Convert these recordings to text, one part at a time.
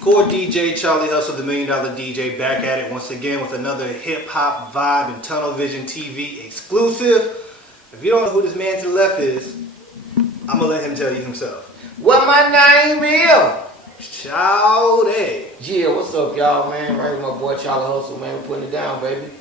Core DJ Charlie Hustle, the $1 Million DJ, back at it once again with another hip hop vibe and Tunnel Vision TV exclusive. If you don't know who this man to the left is, I'm gonna let him tell you himself. What my name is? Shawty. Yeah, what's up, y'all, man? Right with my boy Charlie Hustle, man. We're putting it down, baby.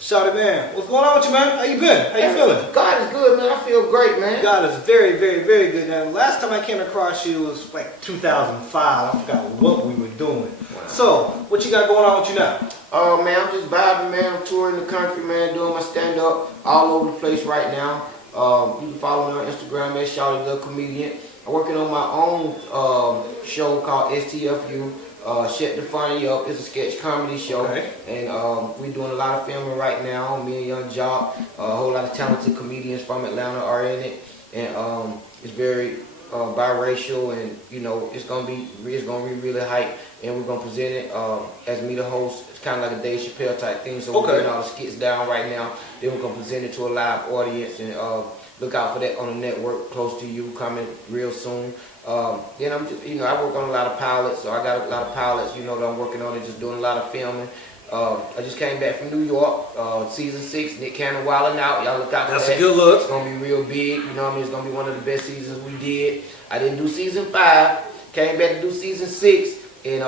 Shawty, man, what's going on with you, man? How you been? How you feeling? God is good, man. I feel great, man. God is very, very, very good. Now, last time I came across you was like 2005. I forgot what we were doing. Wow. So, what you got going on with you now? Oh, man, I'm just vibing, man. I'm touring the country, man, doing my stand-up all over the place right now. You can follow me on Instagram at Shawty The Comedian. I'm working on my own show called STFU. Shut the Funny Up. It's a sketch comedy show, okay. And we're doing a lot of filming right now. Me and Young Jock, a whole lot of talented comedians from Atlanta are in it, and it's very biracial, and you know it's gonna be really hype, and we're gonna present it as me the host. It's kind of like a Dave Chappelle type thing. So we're getting all the skits down right now. Then we're gonna present it to a live audience, and look out for that on the network close to you, coming real soon. Then I'm just, you know, I work on a lot of pilots, so I got a lot of pilots, you know, that I'm working on and just doing a lot of filming. I just came back from New York, season 6, Nick Cannon Wildin' Out. Y'all look out for that. That's a good look. It's gonna be real big, you know what I mean? It's gonna be one of the best seasons we did. I didn't do season 5, came back to do season 6, and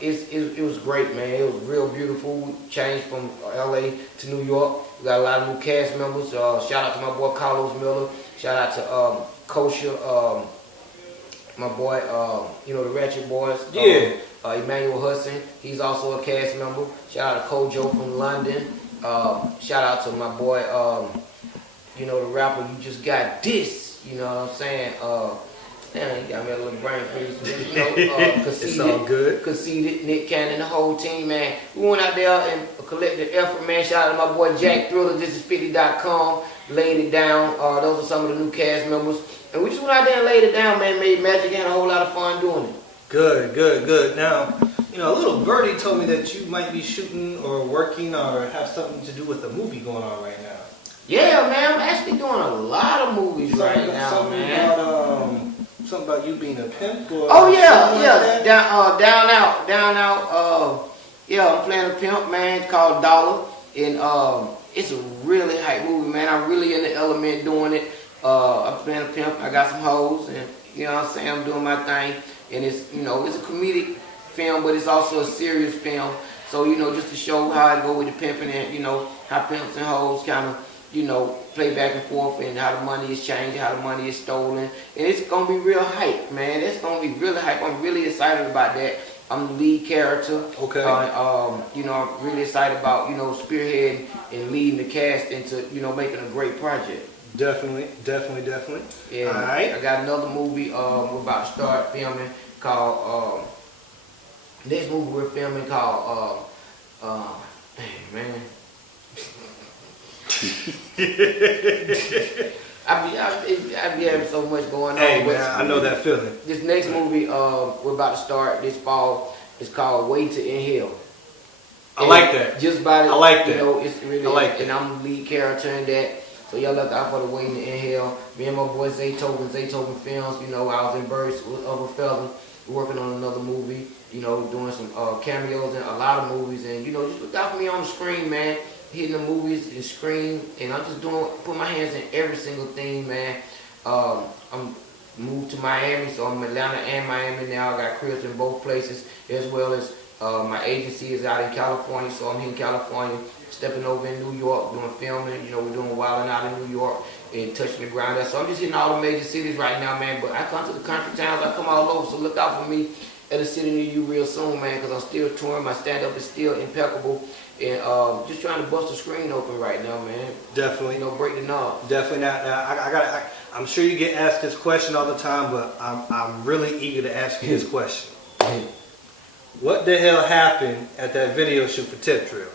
it was great, man. It was real beautiful. We changed from LA to New York. We got a lot of new cast members. Shout out to my boy Carlos Miller. Shout out to Kosher. My boy, you know, the Ratchet Boys. Yeah. Emmanuel Hudson, he's also a cast member. Shout out to Kojo from London. Shout out to my boy, you know, the rapper You Just Got This. You know what I'm saying? Damn, you got me a little brain freeze. You know, Conceited, it's all good. Conceited, Nick Cannon, the whole team, man. We went out there and collected effort, man. Shout out to my boy Jack Thriller, thisis50.com. Laid it down. Those are some of the new cast members. And we just went out there and laid it down, man. Made magic and had a whole lot of fun doing it. Good, good, good. Now, you know, a little birdie told me that you might be shooting or working or have something to do with a movie going on right now. Yeah, man. I'm actually doing a lot of movies right now, man. Something about you being a pimp? Or oh, yeah, yeah. Like down out. Yeah, I'm playing a pimp, man. It's called Dollar. And it's a really hype movie, man. I'm really in the element doing it. I'm playing a pimp. I got some hoes, and you know what I'm saying. I'm doing my thing, and it's, you know, it's a comedic film, but it's also a serious film. So, you know, just to show how I go with the pimping, and you know how pimps and hoes kind of, you know, play back and forth, and how the money is changing, how the money is stolen, and it's gonna be real hype, man. It's gonna be really hype. I'm really excited about that. I'm the lead character. Okay. You know, I'm really excited about, you know, spearheading and leading the cast into, you know, making a great project. Definitely. Yeah. All right. I got another movie we're about to start filming called next movie we're filming called dang, man. I be having so much going on. Hey, man, I know that feeling. This next movie we're about to start this fall is called Way to Inhale. I like that. Just by the, I like that. You know, it's really, I like and that. I'm the lead character in that. So y'all look out for the Way to Inhale. Me and my boy Zaytoven Films. You know, I was in Birds with other fellas. We're working on another movie. You know, doing some cameos in a lot of movies, and you know, just look out for me on the screen, man. Hitting the movies and screen, and I'm just put my hands in every single thing, man. I'm moved to Miami, so I'm in Atlanta and Miami now. I got cribs in both places, as well as my agency is out in California, so I'm here in California, stepping over in New York, doing filming. You know, we're doing Wildin' Out in New York and touching the ground there. So I'm just hitting all the major cities right now, man. But I come to the country towns, I come all over, so look out for me at a city near you real soon, man, because I'm still touring. My stand-up is still impeccable. And just trying to bust the screen open right now, man. Definitely. You know, break the knob. Definitely. Now, I'm sure you get asked this question all the time, but I'm really eager to ask you this question. What the hell happened at that video shoot for Tip Drill?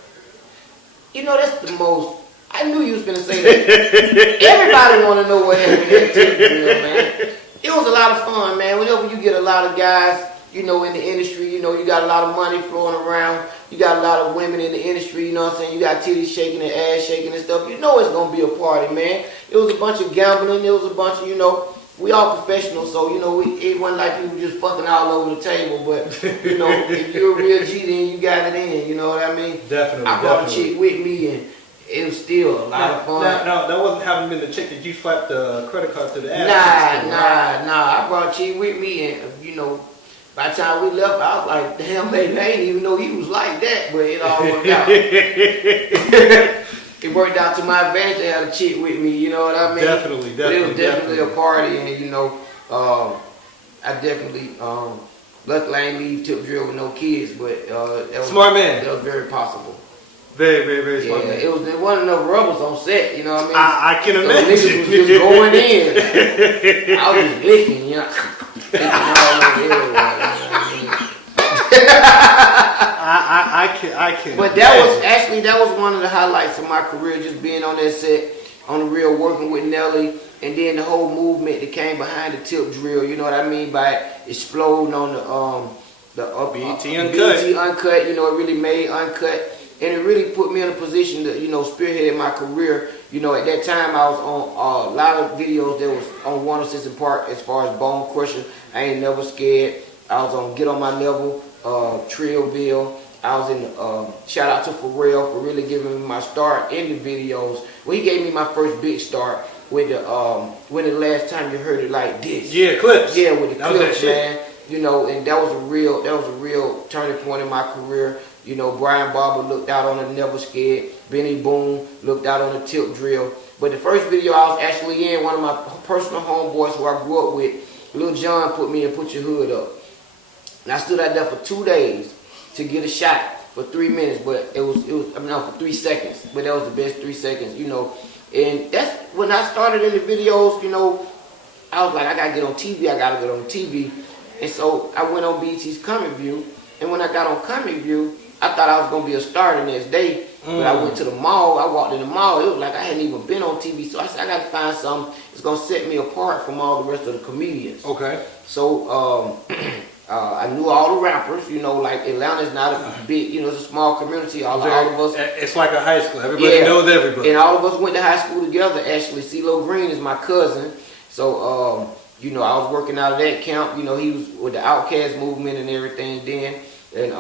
You know, that's the most... I knew you was going to say that. Everybody want to know what happened at Tip Drill, man. It was a lot of fun, man. Whenever you get a lot of guys, you know, in the industry, you know, you got a lot of money flowing around. You got a lot of women in the industry, you know what I'm saying? You got titties shaking and ass shaking and stuff. You know it's going to be a party, man. It was a bunch of gambling. It was a bunch of, you know, we all professionals, so you know, it wasn't like we were just fucking all over the table. But you know, if you're a real G, then you got it in. You know what I mean? Definitely. I brought a chick with me, and it was still a lot of fun. Now, that wasn't having been the chick that you swiped the credit card to the ass. Nah. I brought a chick with me, and you know, by the time we left, I was like, damn, man, I didn't even know he was like that, but it all worked out. It worked out to my advantage to have a chick with me, you know what I mean? Definitely. But it was definitely a party, and you know, I definitely, luckily I ain't leave Tip Drill with no kids, but that was, smart man. That was very possible. Very smart man. It was, there wasn't enough rubbers on set, you know what I mean? I can so imagine. Niggas was just going in. I was just licking, you know. Licking all over everywhere, you know what I mean? I can. But that was one of the highlights of my career, just being on that set, on the real, working with Nelly, and then the whole movement that came behind the Tip Drill. You know what I mean by exploding on the BET Uncut. BET Uncut. You know, it really made Uncut, and it really put me in a position to, you know, spearhead my career. You know, at that time I was on a lot of videos that was on 106 and Park as far as Bone Crusher. I Ain't Never Scared. I was on Get On My Level, Trillville. I was in, shout out to Pharrell for really giving me my start in the videos. Well, he gave me my first big start with the, when the last time you heard it like this. Yeah, Clips. Yeah, with the that Clips, man. You know, and that was a real turning point in my career. You know, Brian Barber looked out on the Never Scared. Benny Boone looked out on the Tip Drill. But the first video I was actually in, one of my personal homeboys who I grew up with, Lil John, put me in Put Your Hood Up. And I stood out there for 2 days to get a shot for 3 minutes, but it was I mean, no, for 3 seconds, but that was the best 3 seconds, you know. And that's when I started in the videos, you know, I was like, I gotta get on TV, and so I went on BET's Comic View, and when I got on Comic View, I thought I was gonna be a star the next day, but I went to the mall, I walked in the mall, it was like I hadn't even been on TV, so I said, I gotta find something that's gonna set me apart from all the rest of the comedians. Okay. So, I knew all the rappers, you know, like Atlanta's not a big, you know, it's a small community. All of us. It's like a high school. Everybody knows everybody. And all of us went to high school together. Actually, CeeLo Green is my cousin. So, you know, I was working out of that camp. You know, he was with the Outkast movement and everything then. And,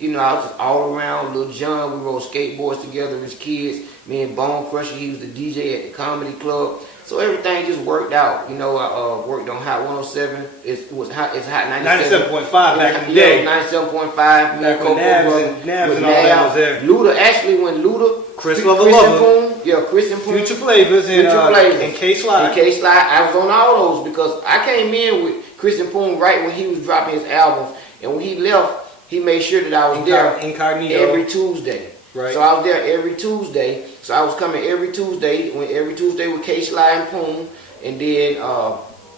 you know, I was just all around. Lil John, we rode skateboards together as kids. Me and Bone Crusher, he was the DJ at the comedy club. So everything just worked out. You know, I worked on Hot 107. It's Hot 97.5 back in the day. 97.5. Back when Nabs and all that was there. Luda, actually, when Luda, Chris and Poon, Chris and Poon, Future Flavors, and K-Slide. And K-Slide, I was on all those because I came in with Chris and Poon right when he was dropping his albums. And when he left, he made sure that I was there every Tuesday. Right. So I was there every Tuesday. So I was coming every Tuesday with K-Slide and Poon. And then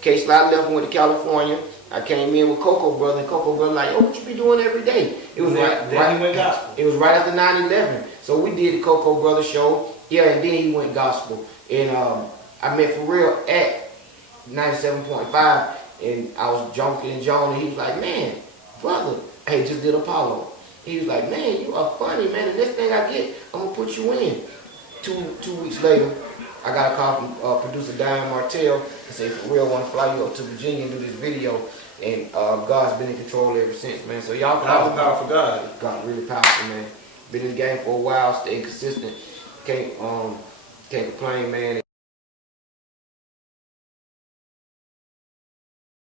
K-Slide left and went to California. I came in with Coco Brother, and Coco Brother like, oh, what you be doing every day? It was then he went gospel. It was right after 9/11. So we did the Coco Brother show. Yeah, and then he went gospel. And I met Pharrell at 97.5, and I was joking and John, and he was like, man, brother, hey, just did Apollo. He was like, man, you are funny, man. The next thing I get, I'm gonna put you in. Two weeks later, I got a call from producer Diane Martell and say, for real, want to fly you up to Virginia and do this video. And God's been in control ever since, man. So y'all powerful God. God really powerful, man. Been in the game for a while, staying consistent. Can't complain, man.